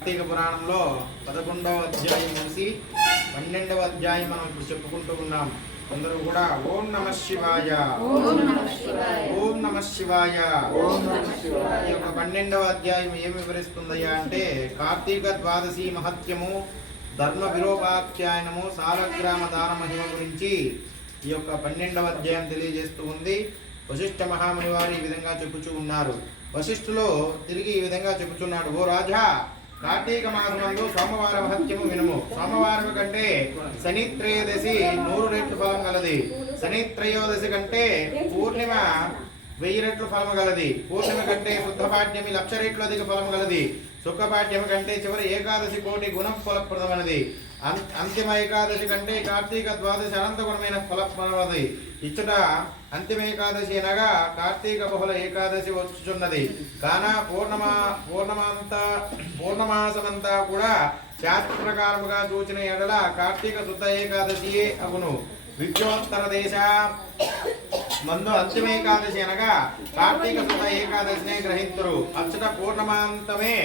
కార్తీక పురాణంలో పదకొండవ అధ్యాయం ముగిసి పన్నెండవ అధ్యాయం మనం ఇప్పుడు చెప్పుకుంటూ ఉన్నాం. అందరూ కూడా ఓం నమ శివాయ. ఓం నమ శివాయ. ఈ యొక్క పన్నెండవ అధ్యాయం ఏమి వివరిస్తుందయ్యా అంటే కార్తీక ద్వాదశి మహత్యము ధర్మ విరూపాఖ్యాయనము సాలగ్రామ దాన మహిమ గురించి ఈ యొక్క పన్నెండవ అధ్యాయం తెలియజేస్తూ ఉంది. వశిష్ఠ మహాముని వారు ఈ విధంగా చెప్పుచూ ఉన్నారు. వశిష్ఠులో తిరిగి ఈ విధంగా చెప్పుచున్నాడు ఓ రాజా కార్తీక మాసమందు సోమవార మహత్యము వినుము సోమవారం కంటే శని త్రయోదశి నూరు రెట్లు ఫలం గలది. శని త్రయోదశి కంటే పూర్ణిమ వెయ్యి రెట్లు ఫలము గలది. పూర్ణిమ కంటే శుద్ధపాఠ్యమి లక్ష రెట్లు అధిక ఫలం గలది. శుక్లపాఠ్యమి కంటే చివరి ఏకాదశి కోటి గుణం ఫలప్రదమైనది. అం- అంతిమ ఏకాదశి కంటే కార్తీక ద్వాదశి అనంత గుణమైన ఫలప్రదమైనది. ఇచ్చట అంతిమ ఏకాదశి అనగా కార్తీక బహుళ ఏకాదశి వచ్చుచున్నది. కాన పూర్ణమా పూర్ణమాంత పూర్ణమాసమంతా కూడా శాస్త్ర ప్రకారముగా చూచిన ఎడల కార్తీక శుద్ధ ఏకాదశి అగును విద్యోత్తర దేశ. మందు అంతిమ ఏకాదశి అనగా కార్తీక శుద్ధ ఏకాదశినే గ్రహించరు అచ్చట పూర్ణమాంతమే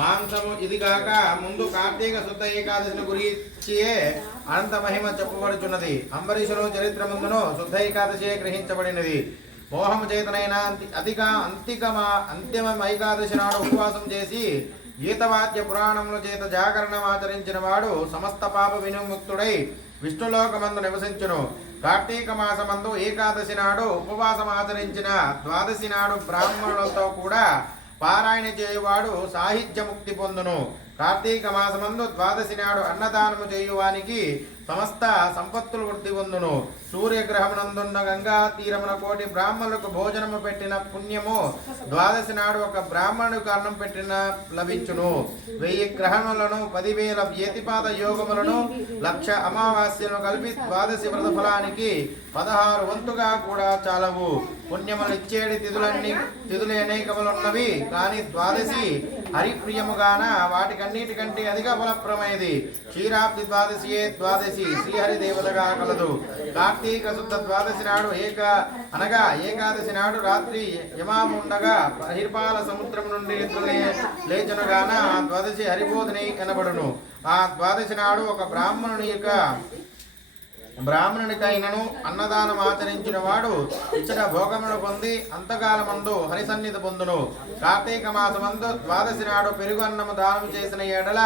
మాంసము ఇది కాక ముందు కార్తీక శుద్ధ ఏకాదశిని గురించియే అనంత మహిమ చెప్పబడుచున్నది. అంబరీషులో చరిత్ర ముందును శుద్ధ ఏకాదశి గ్రహించబడినది. మోహము చేతనైన అంతి- అధిక అంతిమ ఏకాదశి నాడు ఉపవాసం చేసి గీతవాద్య పురాణముల చేత జాగరణం ఆచరించిన వాడు సమస్త పాప వినిముక్తుడై విష్ణులోకమందు నివసించును. కార్తీక మాసమందు ఏకాదశి నాడు ఉపవాసం ఆచరించిన ద్వాదశి నాడు బ్రాహ్మణులతో కూడా పారాయణ చేయువాడు సాహిత్య ముక్తి పొందును. కార్తీక మాసమందు ద్వాదశి నాడు అన్నదానము చేయువానికి సమస్త సంపత్తులు వృద్ధి పొందును. సూర్యగ్రహమునందున్న గంగా తీరమున కోటి బ్రాహ్మణులకు భోజనము పెట్టిన పుణ్యము. ద్వాదశి నాడు ఒక బ్రాహ్మణుడికి అన్నం పెట్టిన లభించును. వెయ్యి గ్రహణులను పదివేల వ్యతిపాద యోగములను లక్ష అమావాస్యలను కలిపి ద్వాదశి వ్రత ఫలానికి పదహారు వంతుగా కూడా చాలవు. పుణ్యములు ఇచ్చేడి తిథులన్నీ తిథులు అనేకములున్నవి కానీ ద్వాదశి హరిప్రియముగాన వాటికన్నిటికంటే అధిక ఫలప్రమైది. క్షీరాబ్ది ద్వాదశియే ద్వాదశి? శ్రీహరి దేవతగా కలదు. కార్తీక శుద్ధ ద్వాదశి నాడు ఏక అనగా ఏకాదశి నాడు రాత్రి యమాముండగా హరిపాల సముద్రం నుండి నిద్రలే లేచనుగాన ఆ ద్వాదశి హరిబోధిని కనబడును. ఆ ద్వాదశి నాడు ఒక బ్రాహ్మణుని యొక్క బ్రాహ్మణునికైనను అన్నదానం ఆచరించిన వాడు ఇచ్చట భోగమును పొంది అంతకాలమందు హరిసన్నిధి పొందును. కార్తీక మాసమందు ద్వాదశి నాడు పెరుగు అన్నము దానం చేసిన ఏడల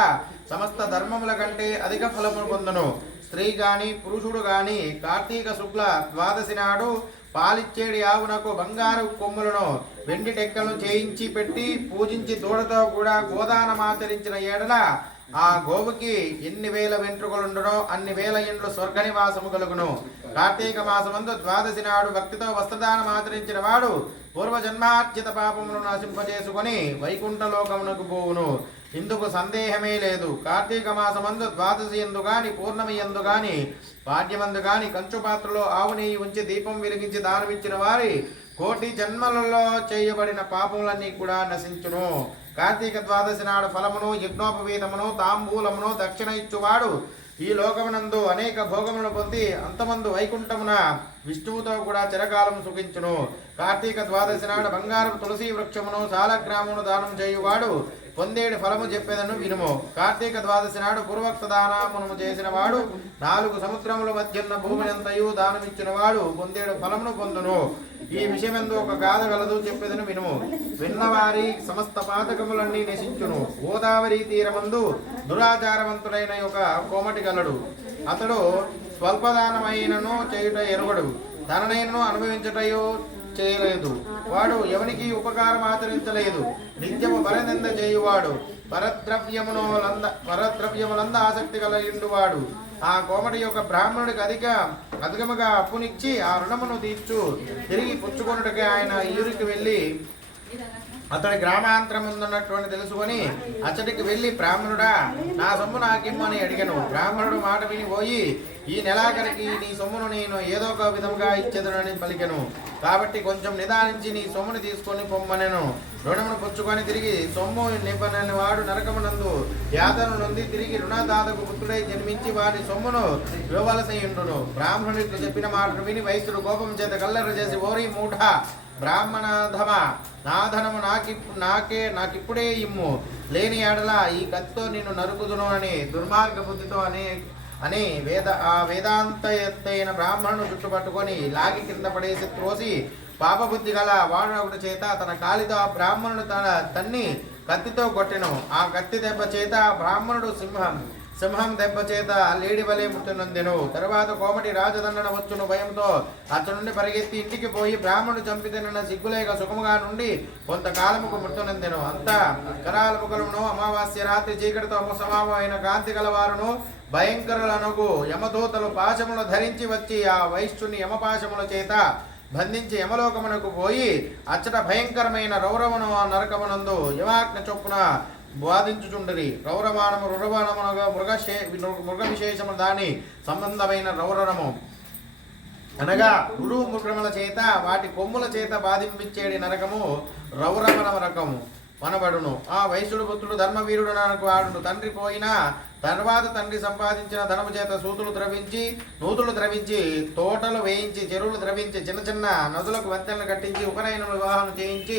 సమస్త ధర్మముల కంటే అధిక ఫలమును పొందును. స్త్రీ గాని పురుషుడు గాని కార్తీక శుక్ల ద్వాదశి నాడు పాలిచ్చేడి ఆవునకు బంగారు కొమ్ములను వెండి టెక్కలను చేయించి పెట్టి పూజించి దూడతో కూడా గోదానమాచరించిన ఏడల ఆ గోవుకి ఎన్ని వేల వెంట్రుకలుండునో అన్ని వేల ఇండ్లు స్వర్గ నివాసము కలుగును. కార్తీక మాసమందు ద్వాదశి నాడు భక్తితో వస్త్రదానం ఆచరించిన వాడు పూర్వ జన్మార్జిత పాపములను నశింపజేసుకొని వైకుంఠ పోవును. ఇందుకు సందేహమే లేదు. కార్తీక మాసమందు ద్వాదశి ఎందు గాని పూర్ణమి ఎందు గాని పాడ్యమందు గాని కంచు పాత్రలో ఆవు నెయ్యి ఉంచి దీపం వెలిగించి దానమిచ్చిన వారి కోటి జన్మలలో చేయబడిన పాపములన్నీ కూడా నశించును. కార్తీక ద్వాదశి నాడు ఫలమును యజ్ఞోపవీతమును తాంబూలమును దక్షిణ ఇచ్చువాడు ఈ లోకమునందు అనేక భోగములను పొంది అంతమందు వైకుంఠమున విష్ణువుతో కూడా చిరకాలం సుఖించును. కార్తీక ద్వాదశి నాడు బంగారం తులసి వృక్షమును సాలగ్రామును దానం చేయువాడు పొందేడు ఫలము చెప్పేదను వినుము. కార్తీక ద్వాదశి నాడు పూర్వక్త దానమును చేసిన వాడు నాలుగు సముద్రముల మధ్యన్న భూమినంతయు దానమిచ్చిన వాడు పొందేడు ఫలమును పొందును. ఈ విషయమందు ఒక గాథ వెలదు చెప్పేదని వినుము. విన్నవారి సమస్త పాతకములన్నీ నశించును. గోదావరి తీరమందు దురాచారవంతుడైన ఒక కోమటి గలడు అతడు స్వల్పదానమైనను చేయుట ఎరుగడు. ధననైనను అనుభవించటయో చేయలేదు. వాడు ఎవనికి ఉపకారం ఆచరించలేదు. నిత్యము పరనింద చేయువాడు. పరద్రవ్యమును పరద్రవ్యములంద ఆసక్తి కలిగిండువాడు ఆ కోమటి యొక్క బ్రాహ్మణుడికి అధిక అధికముగా అప్పునిచ్చి ఆ రుణమును తీర్చు తిరిగి పుచ్చుకొనుటకి ఆయన ఈరికి వెళ్ళి అతడి గ్రామాంతరం ఉందన్నటువంటి తెలుసుకొని అతడికి వెళ్ళి బ్రాహ్మణుడా నా సొమ్ము నాకిమ్ము అని అడిగాను. బ్రాహ్మణుడు మాట విని పోయి ఈ నెలాఖరికి నీ సొమ్మును నేను ఏదో ఒక విధంగా ఇచ్చేదనని పలికెను. కాబట్టి కొంచెం నిదానించి నీ సొమ్మును తీసుకొని పొమ్మనెను. రుణమును పుచ్చుకొని తిరిగి సొమ్ము నింపనని వాడు నరకమునందు యాతను నుండి తిరిగి రుణదాతకు పుత్రుడై జన్మించి వారి సొమ్మును ఇవ్వవలసి ఉండును. బ్రాహ్మణుడికి చెప్పిన మాటను విని వైశ్యుడు కోపం చేత కల్లెర చేసి ఓరి మూఢ బ్రాహ్మణాధమ నాధనము నాకి నాకే నాకిప్పుడే ఇమ్ము. లేని ఎడల ఈ కత్తితో నిన్ను నరుకుదును అని దుర్మార్గ బుద్ధితో అనే అని వేద ఆ వేదాంత ఎత్తైన బ్రాహ్మణుడు చుట్టుపట్టుకొని లాగి కింద పడేసి త్రోసి పాపబుద్ధి గల వాడు ఒకటి చేత తన కాలితో ఆ బ్రాహ్మణుడు తన తన్ని కత్తితో కొట్టెను. ఆ కత్తి దెబ్బ చేత బ్రాహ్మణుడు సింహం. సింహం దెబ్బ చేత లేడి వలె ముట్టునందెను తరువాత కోమటి రాజదండన వచ్చును భయంతో అతనుండి నుండి పరిగెత్తి ఇంటికి పోయి బ్రాహ్మణుడు చంపితేనన్న సిగ్గులేక సుఖముగా నుండి కొంతకాలముకు మృతునందెను. అంతా కరాల ముఖలను అమావాస్య రాత్రి చీకటితో సమమైన కాంతి గలవారును భయంకరులనగు యమదూతలు పాశములు ధరించి వచ్చి ఆ వైశ్యుని యమపాశముల చేత బంధించి యమలోకమునకు పోయి అచ్చట భయంకరమైన రౌరవను నరకమునందు యమాగ్న చొప్పున బాధించుచుండరి రౌరవాణము రురవానమునగా మృగశే మృగ విశేషము దాని సంబంధమైన రౌరణము అనగా గురు మృగముల చేత వాటి కొమ్ముల చేత బాధింపించేడి నరకము రౌరవ రకము. మనబడును ఆ వైశ్యుడు పుత్రుడు ధర్మవీరుడు నాకు వాడును తండ్రి పోయినా తర్వాత తండ్రి సంపాదించిన ధనము చేత సూతులు ద్రవించి నూతులు ద్రవించి తోటలు వేయించి చెరువులు ద్రవించి చిన్న చిన్న నదులకు వంతెనలు కట్టించి ఉపనయన వివాహం చేయించి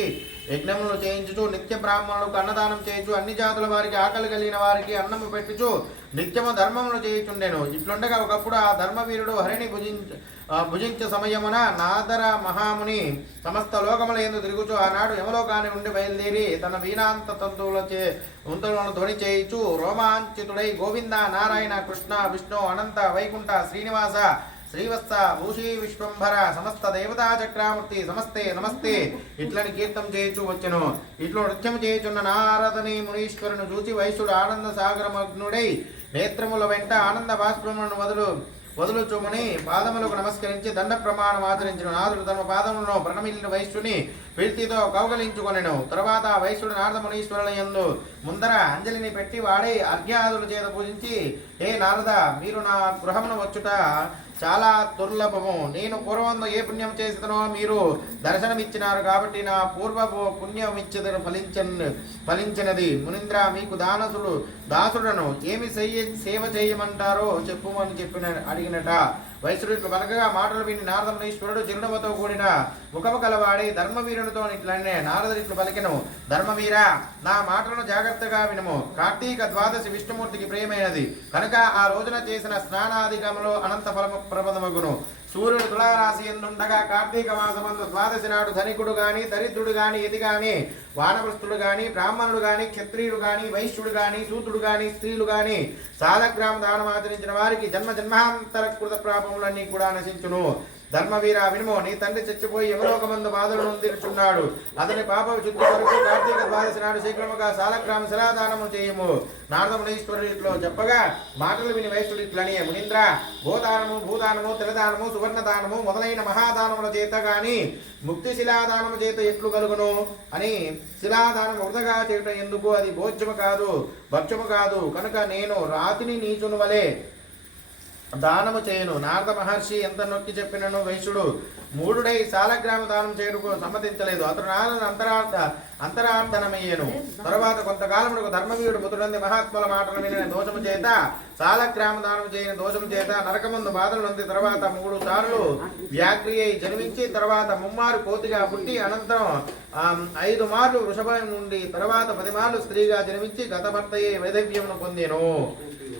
యజ్ఞములు చేయించుచు నిత్య బ్రాహ్మణులకు అన్నదానం చేయించు అన్ని జాతుల వారికి ఆకలి కలిగిన వారికి అన్నము పెట్టుచు నిత్యము ధర్మములు చేయుచుండెను. ఇట్లుండగా ఒకప్పుడు ఆ ధర్మవీరుడు హరిని భుజించ భుజించే సమయమున నాదర మహాముని సమస్త లోకముల ఎందు తిరుగుచు ఆనాడు యమలోకాన్ని ఉండి బయలుదేరి తన వీణాంత తంతువులచే చే ధ్వని చేయించు రోమాంచితుడై గోవింద నారాయణ కృష్ణ విష్ణు అనంత వైకుంఠ శ్రీనివాస శ్రీవత్స భూషీ విశ్వంభర సమస్త దేవతా చక్రామూర్తి సమస్తే నమస్తే ఇట్లని కీర్తం చేయుచు వచ్చెను. ఇట్లు నృత్యం చేయుచున్న నారదని మునీశ్వరుని చూచి వైశ్యుడు ఆనంద సాగరమగ్నుడై నేత్రముల వెంట ఆనంద బాష్పములను వదులు. వదులుచుమని పాదములకు నమస్కరించి దండ ప్రమాణం ఆచరించిన నాదుడు తన పాదములను ప్రణమిల్లిన వైశ్యుని ప్రీతితో కౌగలించుకొనెను. తర్వాత వైశ్యుడు నారదమునీశ్వరుల యందు ముందర అంజలిని పెట్టి వాడే అర్ఘ్యాదుల చేత పూజించి ఏ నారద మీరు నా గృహమును వచ్చుట చాలా దుర్లభము. నేను పూర్వంలో ఏ పుణ్యం చేసినో మీరు దర్శనమిచ్చినారు కాబట్టి నా పూర్వపు పుణ్యం ఇచ్చదను ఫలించన్ ఫలించినది. మునింద్ర మీకు దానసుడు దాసుడను ఏమి సేవ చేయమంటారో చెప్పుమని చెప్పిన అడిగినట. వైశ్వరుడు పలకగా మాటలు విని నారదమునీశ్వరుడు చిరునవ్వుతో కూడిన ముఖము కలవాడి ధర్మవీరునితో ఇట్లనే నారదుడు ఇట్లు పలికెను. ధర్మవీర నా మాటలను జాగ్రత్తగా వినము. కార్తీక ద్వాదశి విష్ణుమూర్తికి ప్రియమైనది. కనుక ఆ రోజున చేసిన స్నానాధిగమలో అనంత ఫలము ప్రబంధమగును. సూర్యుడు తులారాశి ఎందుండగా? కార్తీక మాసమందు ద్వాదశి నాడు ధనికుడు గాని దరిద్రుడు గాని ఇది గాని వానప్రస్థుడు గాని బ్రాహ్మణుడు గాని క్షత్రియుడు గాని వైశ్యుడు గాని సూతుడు గాని స్త్రీలు గాని సాలగ్రామ దానం ఆచరించిన వారికి జన్మ జన్మాంతర కృత ప్రాపములన్నీ కూడా నశించును. ధర్మవీర వినుమో నీ తండ్రి చచ్చిపోయి యమలోకమందు బాధలు నొందిరుచున్నాడు అతని పాప శుద్ధి కొరకు కార్తీక ద్వాదశి నాడు శీఘ్రముగా సాలగ్రామ శిలాదానము చేయము. నారదమునీశ్వరుడిలో చెప్పగా మాటలు విని వైశ్యుడు ఇట్లనే మునీంద్ర భూదానము భూదానము తిలదానము సువర్ణదానము మొదలైన మహాదానముల చేత గాని ముక్తి శిలాదానము చేత ఎట్లు కలుగును? అని శిలాదానం వృధగా చేయటం ఎందుకు? అది భోజ్యము కాదు భక్ష్యము కాదు. కనుక నేను రాతిని నీచును వలె దానము చేయను. నారద మహర్షి ఎంత నొక్కి చెప్పినను వైశ్యుడు మూడుడై సాలగ్రామ దానం చేయడానికి సమ్మతించలేదు. అతడు నారద అంతరార్థ అంతరార్థనమయ్యేను. తర్వాత కొంతకాలమునకు ధర్మవీరుడు ముతుడంది మహాత్ముల మాటలు వినిన దోషము చేత సాలగ్రామ దానం చేయని దోషము చేత నరకముందు బాధలు నొంది తర్వాత మూడు సార్లు వ్యాక్రి జన్మించి తర్వాత ముమ్మారు కోతిగా పుట్టి అనంతరం ఐదు మార్లు వృషభం నుండి తర్వాత పది మార్లు స్త్రీగా జన్మించి గత భర్తయ్యే వైదవ్యమును పొందేను.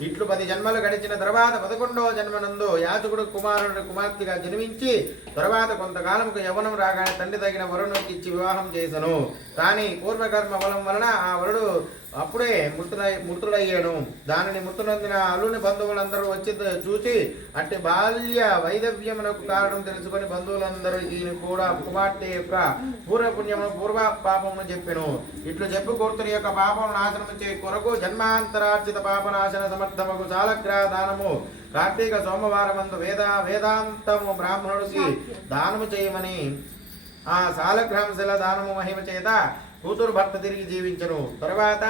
ఇట్లు పది జన్మలు గడిచిన తర్వాత పదకొండవ జన్మనందు యాచకుడు కుమారుడు కుమార్తెగా జన్మించి తర్వాత కొంతకాలంకు యవనం రాగానే తండ్రి తగిన వరుణుకి ఇచ్చి వివాహం చేశాను కానీ పూర్వకర్మ బలం వలన ఆ వరుడు అప్పుడే మృతులై మృతులయ్యాను. దానిని మృతునందిన అల్లుని బంధువులందరూ వచ్చి చూసి అట్టి బాల్య వైదవ్యమునకు కారణం తెలుసుకొని బంధువులందరూ ఈయన కూడా కుమార్తె యొక్క పూర్వపుణ్యమును పూర్వ పాపమును చెప్పాను. ఇట్లు చెప్పు కూతురి యొక్క పాపం నాశనం చే కొరకు జన్మాంతరార్జిత పాపనాశన సమర్థమకు చాలగ్రహ దానము. కార్తీక సోమవారం అందు వేద వేదాంతము బ్రాహ్మణుడికి దానము చేయమని ఆ సాలగ్రామశిల దానము మహిమ చేత కూతురు భర్త తిరిగి జీవించను. తరువాత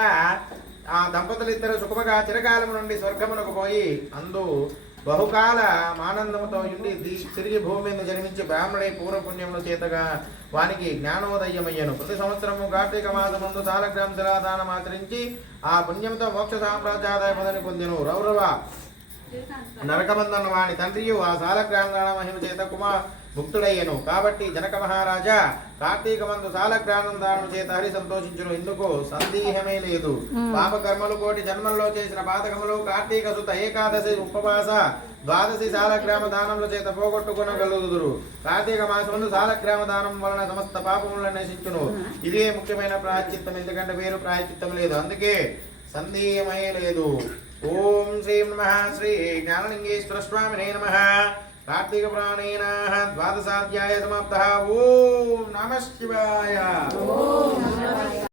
ఆ దంపతులిద్దరు సుఖముగా చిరకాలము నుండి స్వర్గమునకు పోయి అందు బహుకాల ఆనందముతో ఉండి తిరిగి భూమి మీద జన్మించి బ్రాహ్మణై పూర్వపుణ్యముల చేతగా వానికి జ్ఞానోదయమయ్యను. ప్రతి సంవత్సరము కార్తీక మాసముందు సాలగ్రామ శిలాదానం ఆచరించి ఆ పుణ్యంతో మోక్ష సామ్రాజ్యాదాయ పదని పొందిను. రౌరవ నరకబంధన వాని తండ్రియు ఆ సాలగ్రామ మహిమ చేత కుమార్ ముక్తుడయ్యను. కాబట్టి జనక మహారాజా కార్తీక మందు సాలగ్రానం దానం చేత హరి సంతోషించును. ఎందుకు సందేహమే లేదు. పాపకర్మలు కోటి జన్మల్లో చేసిన పాతకములు కార్తీక సుత ఏకాదశి ఉపవాస ద్వాదశి సాలగ్రామ దానముల చేత పోగొట్టుకునగలుగుదురు కార్తీక మాసములు సాలగ్రామ దానం వలన సమస్త పాపములను నశించును. ఇదే ముఖ్యమైన ప్రాయశ్చిత్తం. ఎందుకంటే వేరు ప్రాయశ్చిత్తం లేదు. అందుకే సందేహమే లేదు. ఓం శ్రీం నమ. శ్రీ జ్ఞానలింగేశ్వర స్వామినే నమ. కార్తీక పురాణేన ద్వాదశాధ్యాయ సమాప్త ఓం నమ శివాయ